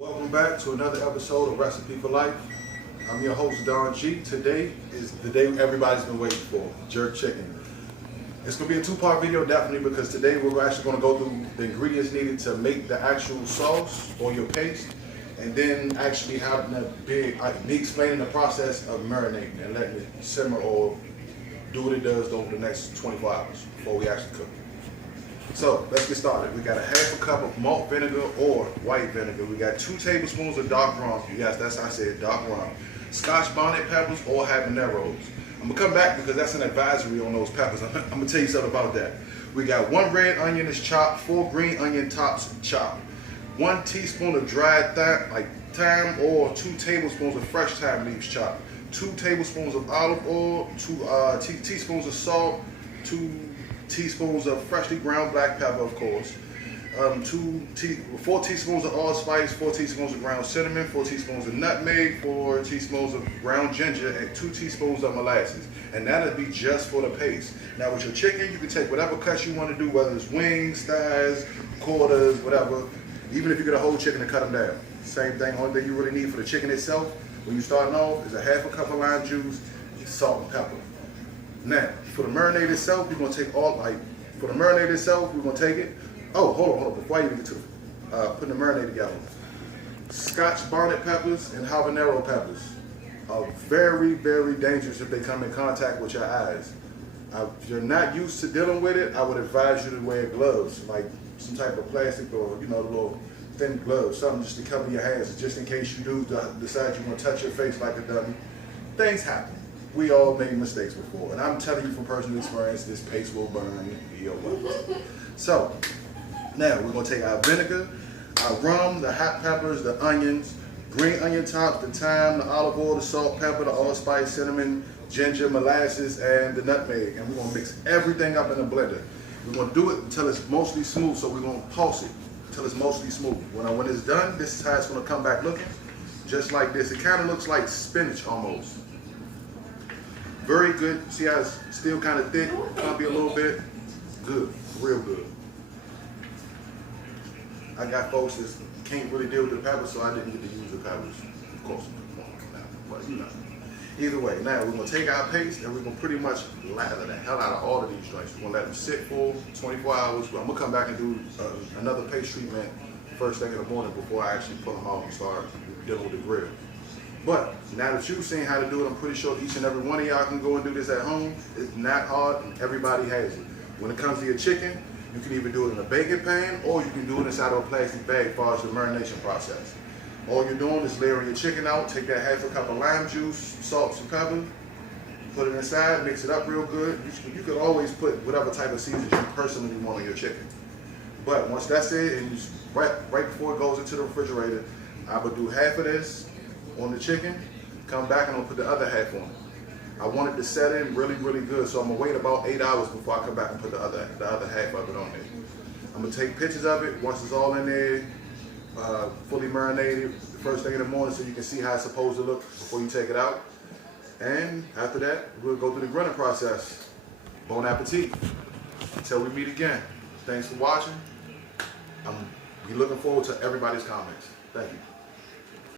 Welcome back to another episode of Recipe for Life. I'm your host, Don G. Today is the day everybody's been waiting for, jerk chicken. It's going to be a two-part video definitely because today we're actually going to go through the ingredients needed to make the actual sauce or your paste, and then actually having me explaining the process of marinating and letting it simmer or do what it does over the next 24 hours before we actually cook. So let's get started. We got a half a cup of malt vinegar or white vinegar. We got 2 tablespoons of dark rum. Yes, that's how I said, dark rum. Scotch bonnet peppers or habaneros. I'm gonna come back because that's an advisory on those peppers. I'm gonna tell you something about that. We got 1 red onion is chopped, 4 green onion tops chopped, 1 teaspoon of dried thyme or 2 tablespoons of fresh thyme leaves chopped, 2 tablespoons of olive oil, 2 teaspoons of salt, 2 teaspoons of freshly ground black pepper, of course, 4 teaspoons of allspice, 4 teaspoons of ground cinnamon, 4 teaspoons of nutmeg, 4 teaspoons of ground ginger, and 2 teaspoons of molasses. And that'll be just for the paste. Now with your chicken, you can take whatever cuts you want to do, whether it's wings, thighs, quarters, whatever. Even if you get a whole chicken and cut them down. Same thing, only thing you really need for the chicken itself, when you're starting off, is a half a cup of lime juice, salt and pepper. Now, for the marinade itself, we're going to take it. Oh, hold on, before I even get to putting the marinade together. Scotch bonnet peppers and habanero peppers are very, very dangerous if they come in contact with your eyes. If you're not used to dealing with it, I would advise you to wear gloves, like some type of plastic or, little thin gloves, something just to cover your hands, just in case you do decide you want to touch your face like a dummy. Things happen. We all made mistakes before, and I'm telling you from personal experience, this paste will burn your butt. So, now we're going to take our vinegar, our rum, the hot peppers, the onions, green onion tops, the thyme, the olive oil, the salt, pepper, the allspice, cinnamon, ginger, molasses, and the nutmeg. And we're going to mix everything up in a blender. We're going to do it until it's mostly smooth, so we're going to pulse it until it's mostly smooth. When it's done, this is how it's going to come back looking, just like this. It kind of looks like spinach almost. Very good. See how it's still kind of thick, clumpy a little bit? Good, real good. I got folks that can't really deal with the peppers, so I didn't get to use the peppers. Of course, but either way, now we're going to take our paste and we're going to pretty much lather the hell out of all of these joints. We're going to let them sit for 24 hours. I'm going to come back and do another paste treatment first thing in the morning before I actually pull them out and start dealing with the grill. But now that you've seen how to do it, I'm pretty sure each and every one of y'all can go and do this at home. It's not hard, and everybody has it. When it comes to your chicken, you can either do it in a baking pan or you can do it inside of a plastic bag as far as the marination process. All you're doing is layering your chicken out, take that half a cup of lime juice, salt, and pepper, put it inside, mix it up real good. You could always put whatever type of seasons you personally want on your chicken. But once that's it, and right before it goes into the refrigerator, I would do half of this on the chicken, come back and I'll put the other half on. I want it to set in really, really good, so I'm gonna wait about 8 hours before I come back and put the other half of it on there. I'm gonna take pictures of it once it's all in there, fully marinated, the first thing in the morning, so you can see how it's supposed to look before you take it out. And after that, we'll go through the grilling process. Bon appetit. Until we meet again. Thanks for watching. I'm looking forward to everybody's comments. Thank you.